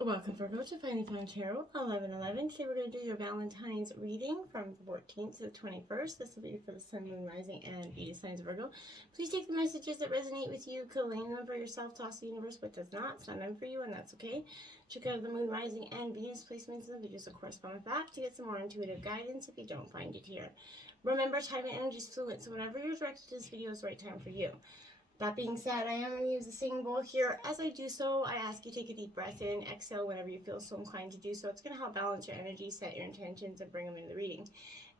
Welcome, Virgo, to Finally Found Tarot 11/11. Today we're going to do your Valentine's reading from the 14th to the 21st. This will be for the Sun, Moon, Rising, and Venus signs of Virgo. Please take the messages that resonate with you, claim them for yourself, toss the universe what does not. It's not meant for you, and that's okay. Check out the Moon, Rising, and Venus placements in the videos that correspond with that to get some more intuitive guidance if you don't find it here. Remember, time and energy is fluid, so whenever you're directed to this video is the right time for you. That being said, I am going to use the singing bowl here. As I do so, I ask you to take a deep breath in, exhale whenever you feel so inclined to do so. It's going to help balance your energy, set your intentions, and bring them into the reading.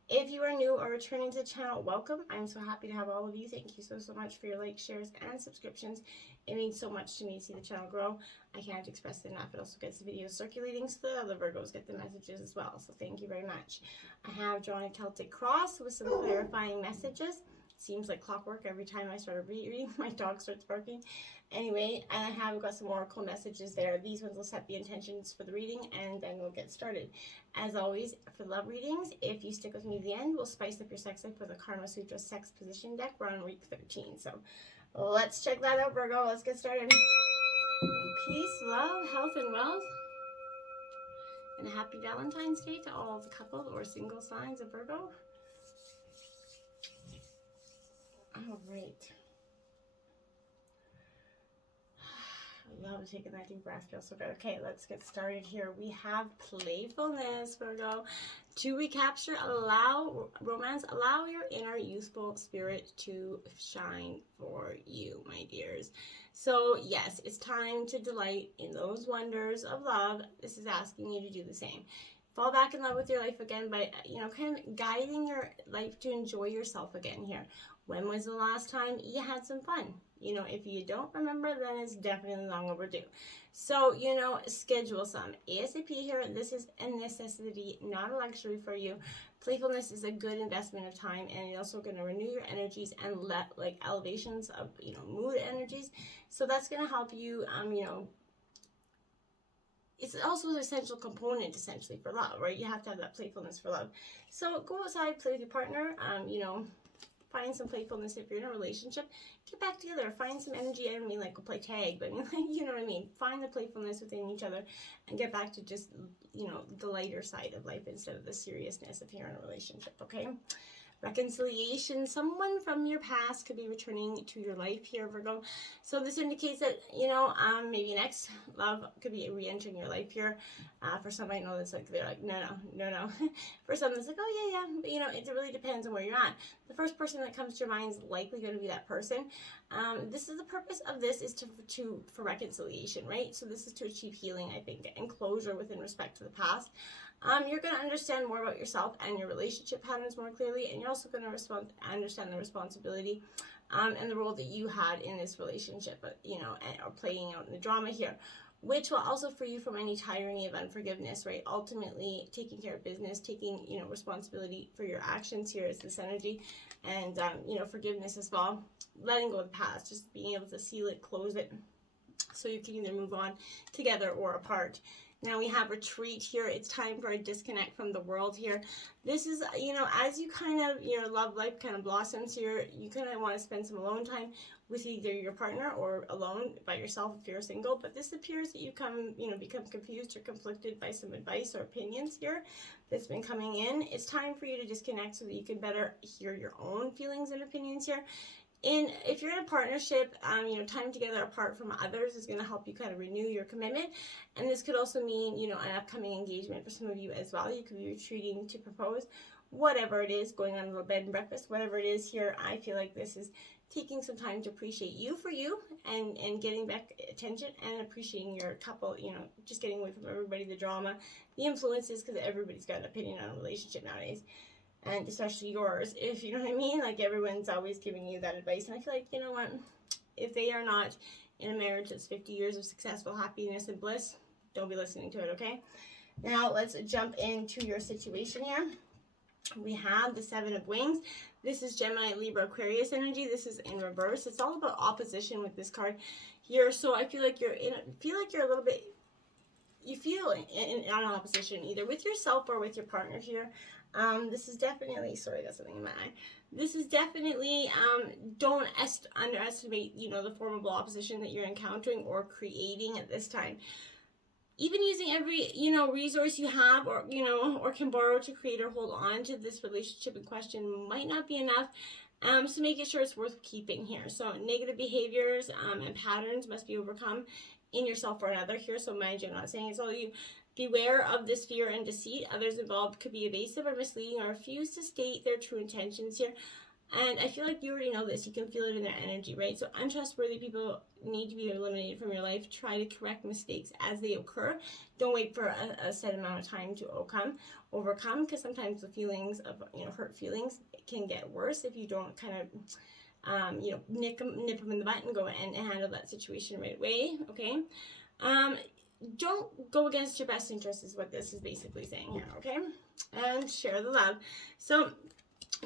If you are new or returning to the channel, welcome. I'm so happy to have all of you. Thank you so much for your likes, shares, and subscriptions. It means so much to me to see the channel grow. I can't express it enough. It also gets the videos circulating so the other Virgos get the messages as well. So thank you very much. I have drawn a Celtic Cross with some clarifying messages. Seems like clockwork every time I start reading. My dog starts barking. Anyway, and I have got some oracle messages there. These ones will set the intentions for the reading, and then we'll get started. As always, for love readings, if you stick with me to the end, we'll spice up your sex life with a Karma Sutra sex position deck. We're on week 13, so let's check that out, Virgo. Let's get started. Peace, love, health, and wealth. And a happy Valentine's Day to all the couple or single signs of Virgo. All right. I love taking that deep breath. Feels so good. Okay, let's get started here. We have playfulness, Virgo. To recapture, romance, allow your inner youthful spirit to shine for you, my dears. So yes, it's time to delight in those wonders of love. This is asking you to do the same. Fall back in love with your life again by, kind of guiding your life to enjoy yourself again here. When was the last time you had some fun? If you don't remember, then it's definitely long overdue. So, schedule some ASAP here. This is a necessity, not a luxury for you. Playfulness is a good investment of time, and it's also going to renew your energies and let elevations of, mood energies. So that's going to help you, it's also an essential component, essentially, for love, right? You have to have that playfulness for love. So go outside, play with your partner, find some playfulness if you're in a relationship. Get back together, find some energy. I don't mean like go play tag, but you know what I mean. Find the playfulness within each other and get back to just, the lighter side of life instead of the seriousness if you're in a relationship, okay? Reconciliation. Someone from your past could be returning to your life here, Virgo. So this indicates that, maybe next love could be re-entering your life here. For some, I know that's they're like, no. For some, it's like, oh, yeah. But, it really depends on where you're at. The first person that comes to your mind is likely going to be that person. This is the purpose of this is for reconciliation, right? So this is to achieve healing, I think, and closure within respect to the past. You're going to understand more about yourself and your relationship patterns more clearly, and you're also going to understand the responsibility and the role that you had in this relationship, or playing out in the drama here, which will also free you from any tyranny of unforgiveness, right? Ultimately, taking care of business, taking, responsibility for your actions here is this energy, and, forgiveness as well. Letting go of the past, just being able to seal it, close it, so you can either move on together or apart. Now we have retreat here. It's time for a disconnect from the world here. This is, as you kind of, love life kind of blossoms here, you kind of want to spend some alone time with either your partner or alone by yourself if you're single. But this appears that you become confused or conflicted by some advice or opinions here that's been coming in. It's time for you to disconnect so that you can better hear your own feelings and opinions here. If you're in a partnership, time together apart from others is going to help you kind of renew your commitment. And this could also mean, an upcoming engagement for some of you as well. You could be retreating to propose, whatever it is, going on a little bed and breakfast, whatever it is here. I feel like this is taking some time to appreciate you for you and getting back attention and appreciating your couple, just getting away from everybody, the drama, the influences, because everybody's got an opinion on a relationship nowadays. And especially yours, if you know what I mean, like everyone's always giving you that advice. And I feel like, what, if they are not in a marriage that's 50 years of successful happiness and bliss, don't be listening to it, okay? Now let's jump into your situation here. We have the Seven of Wings. This is Gemini, Libra, Aquarius energy. This is in reverse. It's all about opposition with this card here. So I feel like you're a little bit, you feel in opposition either with yourself or with your partner here. This is definitely, sorry, got something in my eye. This is definitely, don't underestimate, the formidable opposition that you're encountering or creating at this time. even using every, resource you have or, or can borrow to create or hold on to this relationship in question might not be enough. So making sure it's worth keeping here. So negative behaviors and patterns must be overcome in yourself or another here. So mind you, I'm not saying it's all you. Beware of this fear and deceit. Others involved could be evasive or misleading or refuse to state their true intentions here. And I feel like you already know this. You can feel it in their energy, right? So untrustworthy people need to be eliminated from your life. Try to correct mistakes as they occur. Don't wait for a set amount of time to overcome, because sometimes the feelings of, hurt feelings can get worse if you don't kind of, nip them in the butt and go and handle that situation right away, okay? Don't go against your best interest is what this is basically saying here, okay? And share the love. So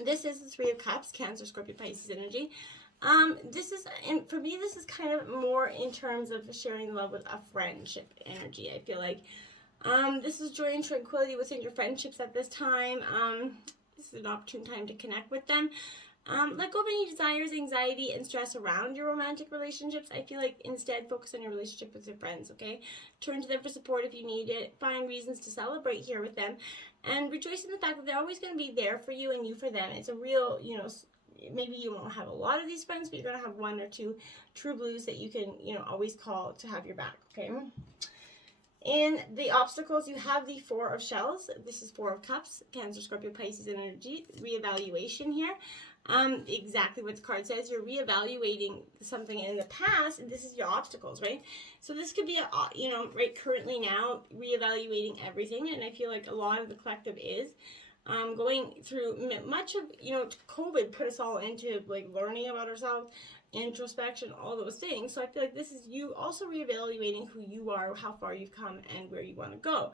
this is the Three of Cups, Cancer, Scorpio, Pisces energy. This is, and for me, this is kind of more in terms of sharing love with a friendship energy. I feel like this is joy and tranquility within your friendships at this time. This is an opportune time to connect with them. Let go of any desires, anxiety, and stress around your romantic relationships. I feel like instead focus on your relationship with your friends, okay? Turn to them for support if you need it. Find reasons to celebrate here with them. And rejoice in the fact that they're always going to be there for you and you for them. It's a real, maybe you won't have a lot of these friends, but you're going to have one or two true blues that you can, always call to have your back, okay? In the obstacles, you have the Four of Shells. This is Four of Cups, Cancer, Scorpio, Pisces energy. Reevaluation here. Exactly what the card says. You're reevaluating something in the past, and this is your obstacles, right? So this could be, right currently now, reevaluating everything, and I feel like a lot of the collective is going through much of, COVID put us all into, like, learning about ourselves, introspection, all those things. So I feel like this is you also reevaluating who you are, how far you've come, and where you want to go.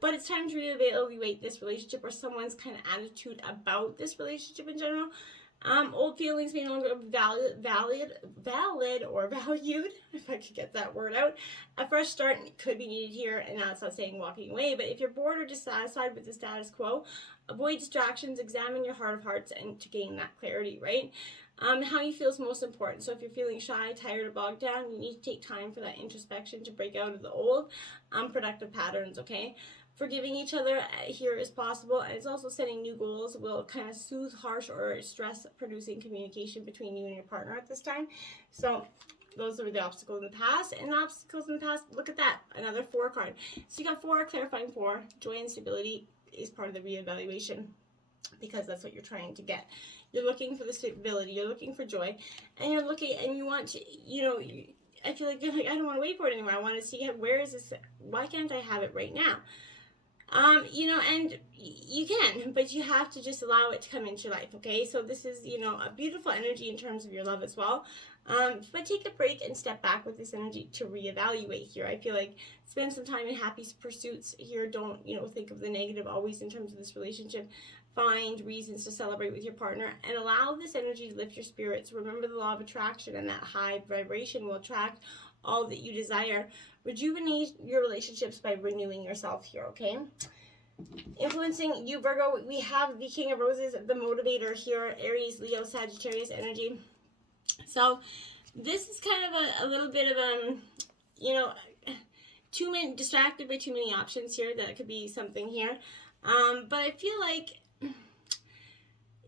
But it's time to reevaluate this relationship or someone's kind of attitude about this relationship in general. Old feelings may no longer valid or valued, if I could get that word out. A fresh start could be needed here, and that's not saying walking away, but if you're bored or dissatisfied with the status quo, avoid distractions, examine your heart of hearts, and to gain that clarity, right? How you feel is most important. So if you're feeling shy, tired, or bogged down, you need to take time for that introspection to break out of the old, unproductive patterns, okay? Forgiving each other here is possible, and it's also setting new goals will kind of soothe harsh or stress-producing communication between you and your partner at this time. So those are the obstacles in the past, and the obstacles in the past, look at that, another 4 card. So you got 4, clarifying 4, joy and stability is part of the reevaluation because that's what you're trying to get. You're looking for the stability, you're looking for joy, and you're looking, and you want to, I feel like you're like, I don't want to wait for it anymore. I want to see where is this, why can't I have it right now? And you can, but you have to just allow it to come into your life, okay? So this is, a beautiful energy in terms of your love as well. But take a break and step back with this energy to reevaluate here. I feel like spend some time in happy pursuits here. Don't, think of the negative always in terms of this relationship. Find reasons to celebrate with your partner and allow this energy to lift your spirits. Remember the law of attraction, and that high vibration will attract all that you desire. Rejuvenate your relationships by renewing yourself here, okay? Influencing you, Virgo, we have the King of Roses, the motivator here, Aries, Leo, Sagittarius energy. So this is kind of a little bit of, distracted by too many options here. That could be something here. But I feel like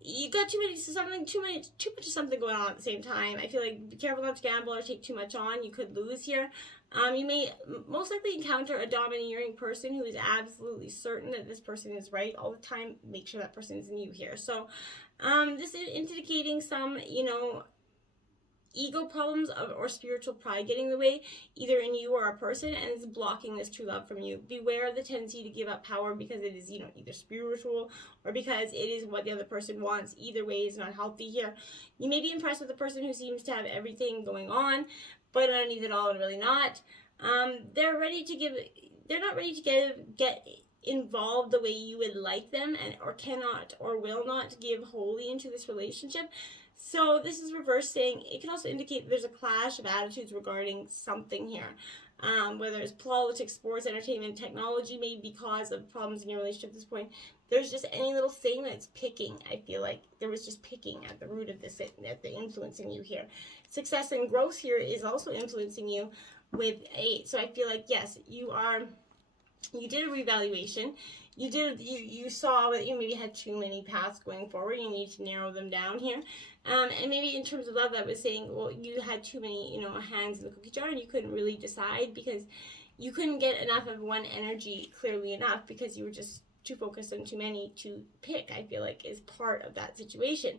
you got too much of something going on at the same time. I feel like be careful not to gamble or take too much on. You could lose here. You may most likely encounter a domineering person who is absolutely certain that this person is right all the time. Make sure that person isn't you here. So this is indicating some, ego problems or spiritual pride getting in the way, either in you or a person, and it's blocking this true love from you. Beware of the tendency to give up power because it is, either spiritual or because it is what the other person wants. Either way is not healthy here. You may be impressed with a person who seems to have everything going on, but underneath it all, really not. They're not ready to get involved the way you would like them, or cannot or will not give wholly into this relationship. So this is reverse saying it can also indicate there's a clash of attitudes regarding something here. Whether it's politics, sports, entertainment, technology, maybe because of problems in your relationship at this point. There's just any little thing that's picking. I feel like there was just picking at the root of this, at the influencing you here. Success and growth here is also influencing you with 8. So I feel like, yes, you are You did a reevaluation. You saw that you maybe had too many paths going forward. You need to narrow them down here. And maybe in terms of love, that was saying, well, you had too many, hands in the cookie jar, and you couldn't really decide because you couldn't get enough of one energy clearly enough because you were just too focused on too many to pick, I feel like, is part of that situation.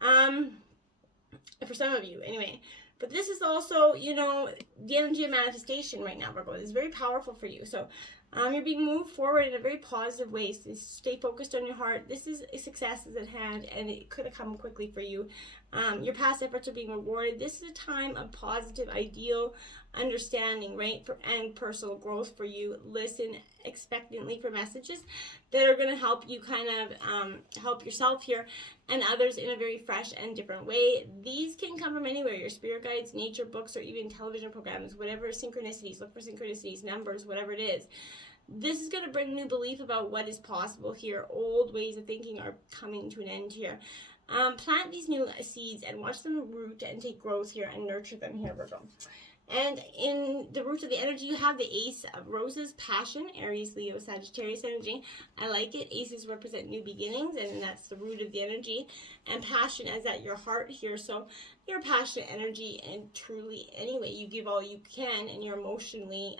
For some of you, anyway. But this is also, the energy of manifestation right now, Virgo. It's very powerful for you. So you're being moved forward in a very positive way. So stay focused on your heart. This is a success is at hand, and it could have come quickly for you. Your past efforts are being rewarded. This is a time of positive, ideal understanding, right? And personal growth for you. Listen expectantly for messages that are going to help you kind of help yourself here and others in a very fresh and different way. These can come from anywhere. Your spirit guides, nature, books, or even television programs, whatever synchronicities. Look for synchronicities, numbers, whatever it is. This is going to bring new belief about what is possible here. Old ways of thinking are coming to an end here. Plant these new seeds and watch them root and take growth here and nurture them here, Virgo. And in the root of the energy, you have the Ace of Roses, passion, Aries, Leo, Sagittarius energy. I like it. Aces represent new beginnings, and that's the root of the energy. And passion is at your heart here. So you're passionate energy, and truly, anyway, you give all you can, and you're emotionally,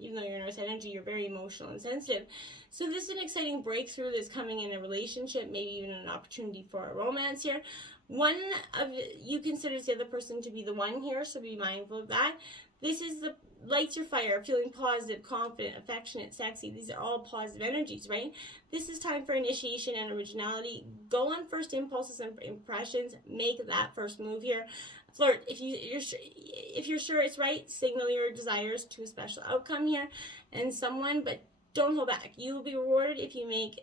even though you're Earth energy, you're very emotional and sensitive. So this is an exciting breakthrough that's coming in a relationship, maybe even an opportunity for a romance here. One of you considers the other person to be the one here, so be mindful of that. This is the lights your fire, feeling positive, confident, affectionate, sexy. These are all positive energies, right? This is time for initiation and originality. Go on first impulses and impressions. Make that first move here. Flirt. If you're sure it's right, signal your desires to a special outcome here and someone, but don't hold back. You will be rewarded if you make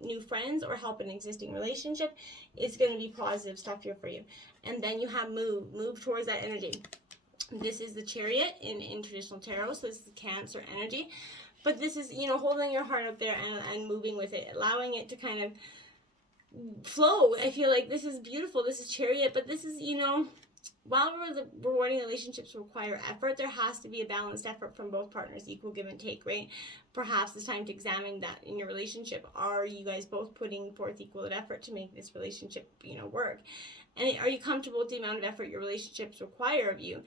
new friends or help an existing relationship. It's going to be positive stuff here for you. And then you have move towards that energy. This is the Chariot in traditional tarot, so this is Cancer energy. But this is, holding your heart up there and moving with it, allowing it to kind of flow. I feel like this is beautiful. This is Chariot, but this is, while rewarding relationships require effort, there has to be a balanced effort from both partners, equal give and take, right? Perhaps it's time to examine that in your relationship. Are you guys both putting forth equal effort to make this relationship, work? And are you comfortable with the amount of effort your relationships require of you?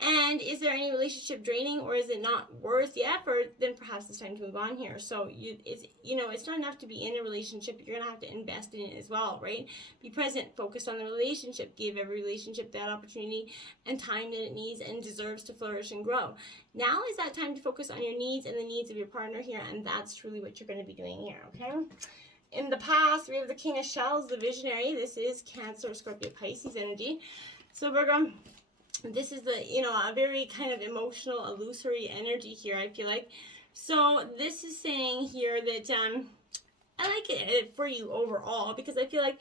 And is there any relationship draining, or is it not worth the effort? Then perhaps it's time to move on here. So it's not enough to be in a relationship. You're gonna have to invest in it as well, right? Be present, focus on the relationship, give every relationship that opportunity and time that it needs and deserves to flourish and grow. Now is that time to focus on your needs and the needs of your partner here, and that's truly what you're going to be doing here, okay? In the past, we have the King of Shells, the Visionary. This is Cancer, Scorpio, Pisces energy. So Virgo, this is a very kind of emotional, illusory energy here, I feel like. So this is saying here that I like it for you overall, because I feel like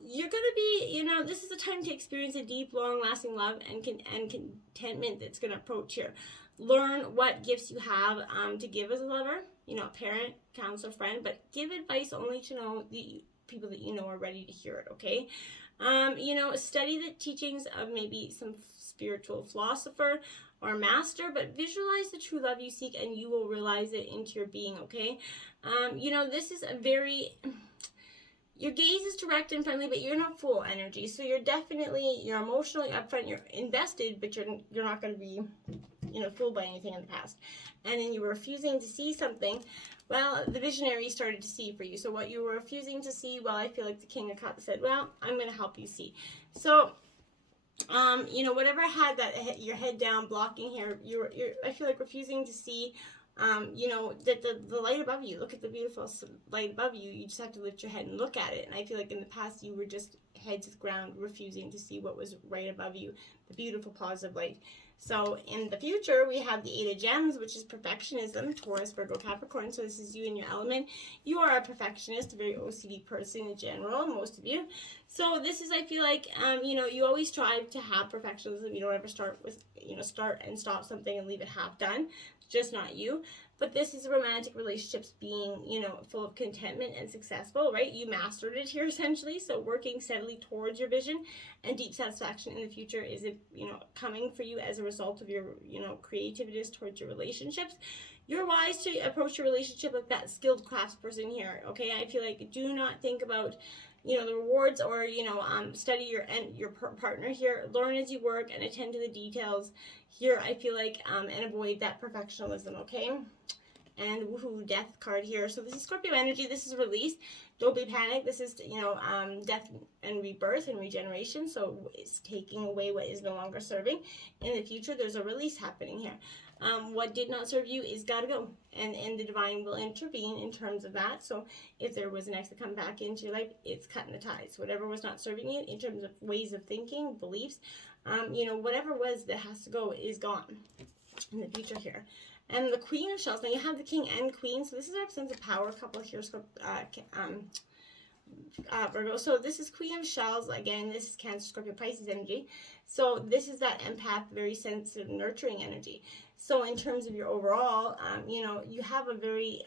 you're going to be, this is a time to experience a deep, long-lasting love and contentment that's going to approach here. Learn what gifts you have to give as a lover, parent, counselor, friend, but give advice only to the people that are ready to hear it, okay? Study the teachings of maybe some spiritual philosopher or master, but visualize the true love you seek and you will realize it into your being, okay? This is a very, your gaze is direct and friendly, but you're not full energy. So you're emotionally upfront, you're invested, but you're not going to be, fooled by anything in the past. And then you were refusing to see something. Well, the Visionary started to see for you. So what you were refusing to see, well, I feel like the King of Cups said, well, I'm going to help you see. So, whatever had your head down blocking here, you're I feel like refusing to see, that the light above you. Look at the beautiful light above you. You just have to lift your head and look at it. And I feel like in the past you were just head to the ground, refusing to see what was right above you, the beautiful positive light. So in the future, we have the Eight of Gems, which is perfectionism, Taurus, Virgo, Capricorn. So this is you in your element. You are a perfectionist, a very OCD person in general, most of you. So this is, I feel like, you always strive to have perfectionism. You don't ever start and stop something and leave it half done. just not you. But this is romantic relationships being, you know, full of contentment and successful, right? You mastered it here essentially. So working steadily towards your vision, and deep satisfaction in the future is, you know, coming for you as a result of your, you know, creativity towards your relationships. You're wise to approach your relationship like that skilled craftsperson here, okay? I feel like do not think about, you know, the rewards, or, you know, study your partner here. Learn as you work and attend to the details here, I feel like, and avoid that perfectionism, okay? And woohoo, death card here. So this is Scorpio energy. This is release. Don't be panicked. This is, you know, death and rebirth and regeneration. So it's taking away what is no longer serving. In the future, there's a release happening here. What did not serve you is got to go, and the divine will intervene in terms of that. So if there was an ex to come back into your life, it's cutting the ties. Whatever was not serving you in terms of ways of thinking, beliefs, you know, whatever was that has to go is gone in the future here. And the Queen of Shells. Now you have the King and Queen, so this represents a power couple here, Virgo. So this is Queen of Shells. Again, this is Cancer, Scorpio, Pisces energy. So this is that empath, very sensitive, nurturing energy. So in terms of your overall, you know, you have a very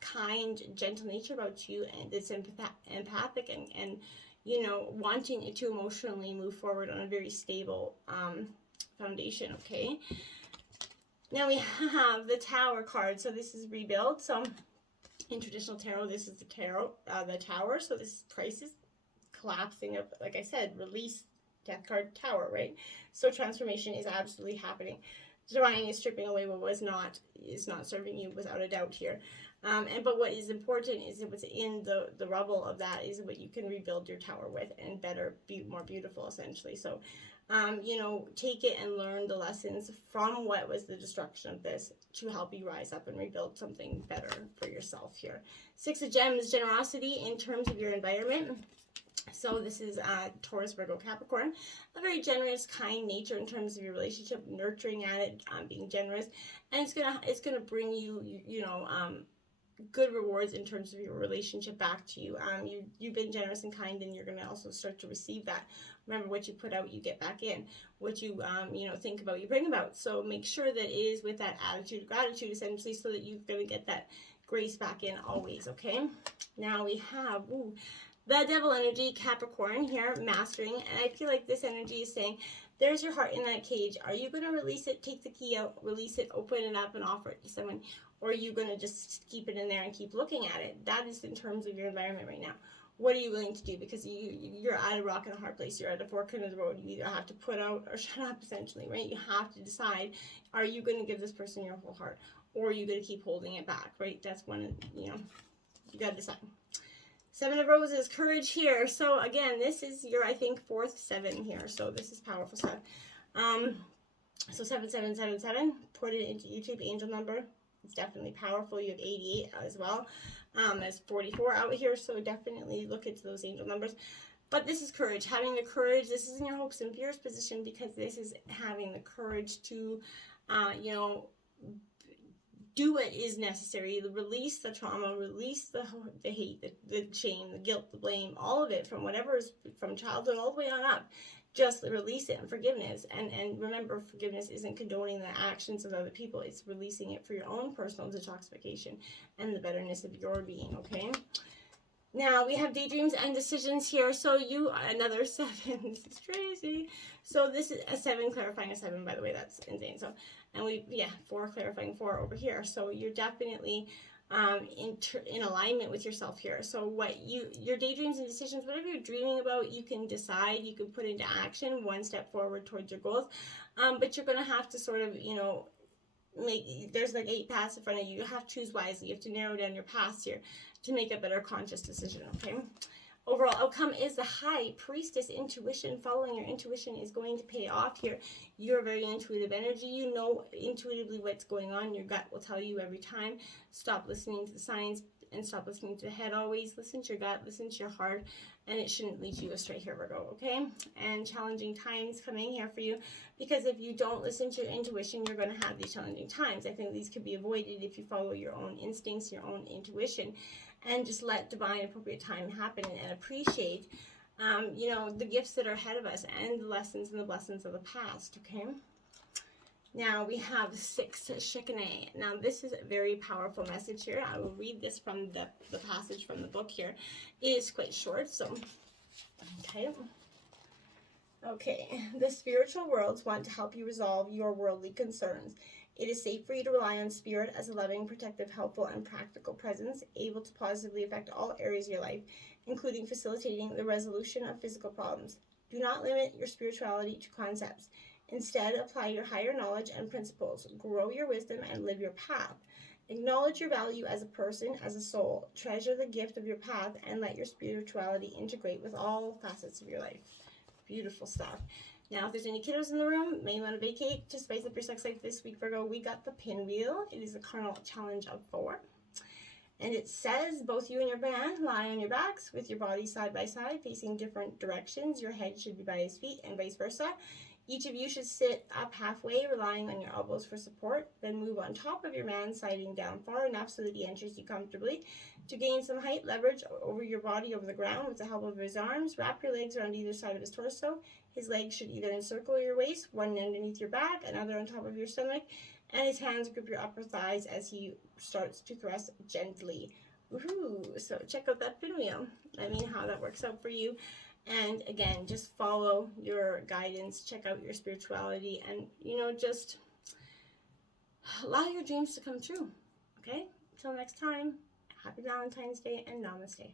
kind, gentle nature about you, and it's empathic and you know, wanting to emotionally move forward on a very stable foundation, okay? Now we have the Tower card. So this is rebuild. So in traditional tarot, this is the tarot, the Tower. So this is crisis, collapsing of, like I said, release, death card, Tower, right? So transformation is absolutely happening. Divine is stripping away what is not serving you, without a doubt here. But what is important is what's in the rubble of that is what you can rebuild your tower with, and better, be more beautiful, essentially. So, you know, take it and learn the lessons from what was the destruction of this to help you rise up and rebuild something better for yourself here. Six of Gems, generosity in terms of your environment. So this is Taurus, Virgo, Capricorn. A very generous, kind nature in terms of your relationship, nurturing at it, being generous, and it's gonna bring you, you know, good rewards in terms of your relationship back to you. You've been generous and kind, and you're gonna also start to receive that. Remember, what you put out, you get back in. What you you know, think about, you bring about. So make sure that it is with that attitude of gratitude, essentially, so that you're gonna get that grace back in always. Okay. Now we have the Devil energy, Capricorn here, mastering. And I feel like this energy is saying, there's your heart in that cage. Are you going to release it, take the key out, release it, open it up, and offer it to someone? Or are you going to just keep it in there and keep looking at it? That is in terms of your environment right now. What are you willing to do? Because you're at a rock and a hard place. You're at a fork in the road. You either have to put out or shut up, essentially, right? You have to decide, are you going to give this person your whole heart? Or are you going to keep holding it back, right? That's one, you know, you got to decide. Seven of Roses, courage here. So again, this is your, I think, fourth seven here. So this is powerful stuff. So 7777, put it into YouTube, angel number. It's definitely powerful. You have 88 as well. There's 44 out here. So definitely look into those angel numbers. But this is courage, having the courage. This is in your hopes and fears position, because this is having the courage to, you know, do what is necessary, release the trauma, release the hate, the shame, the guilt, the blame, all of it from whatever is from childhood all the way on up. Just release it, and forgiveness. And remember, forgiveness isn't condoning the actions of other people. It's releasing it for your own personal detoxification and the betterness of your being, okay? Now, we have daydreams and decisions here. So you, another 7. This is crazy. So this is a 7 clarifying a 7, by the way. That's insane. So, and we, 4 clarifying 4 over here. So you're definitely in alignment with yourself here. So what your daydreams and decisions, whatever you're dreaming about, you can decide, you can put into action, one step forward towards your goals. But you're going to have to sort of, you know, there's like 8 paths in front of you. You have to choose wisely. You have to narrow down your paths here to make a better conscious decision, okay? Overall outcome is the High Priestess, intuition. Following your intuition is going to pay off here. You're very intuitive energy. You know intuitively what's going on. Your gut will tell you every time. Stop listening to the signs and stop listening to the head. Always listen to your gut, listen to your heart, and it shouldn't lead you astray here, Virgo, okay? And challenging times coming here for you, because if you don't listen to your intuition, you're going to have these challenging times. I think these could be avoided if you follow your own instincts, your own intuition, and just let divine appropriate time happen and appreciate, you know, the gifts that are ahead of us and the lessons and the blessings of the past, okay? Now we have 6 Shikane. Now this is a very powerful message here. I will read this from the passage from the book here. It is quite short, so okay. Okay, the spiritual worlds want to help you resolve your worldly concerns. It is safe for you to rely on Spirit as a loving, protective, helpful, and practical presence, able to positively affect all areas of your life, including facilitating the resolution of physical problems. Do not limit your spirituality to concepts. Instead, apply your higher knowledge and principles. Grow your wisdom and live your path. Acknowledge your value as a person, as a soul. Treasure the gift of your path and let your spirituality integrate with all facets of your life. Beautiful stuff. Now, if there's any kiddos in the room, may want to vacate to spice up your sex life this week, Virgo. We got the pinwheel. It is a carnal challenge of 4. And it says, both you and your man lie on your backs with your bodies side by side, facing different directions. Your head should be by his feet and vice versa. Each of you should sit up halfway, relying on your elbows for support. Then move on top of your man, sliding down far enough so that he enters you comfortably. To gain some height, leverage over your body over the ground with the help of his arms. Wrap your legs around either side of his torso. His legs should either encircle your waist, one underneath your back, another on top of your stomach, and his hands grip your upper thighs as he starts to thrust gently. Woohoo! So check out that pinwheel. Let me know how that works out for you. And again, just follow your guidance, check out your spirituality, and, just allow your dreams to come true. Okay? Until next time, happy Valentine's Day and Namaste.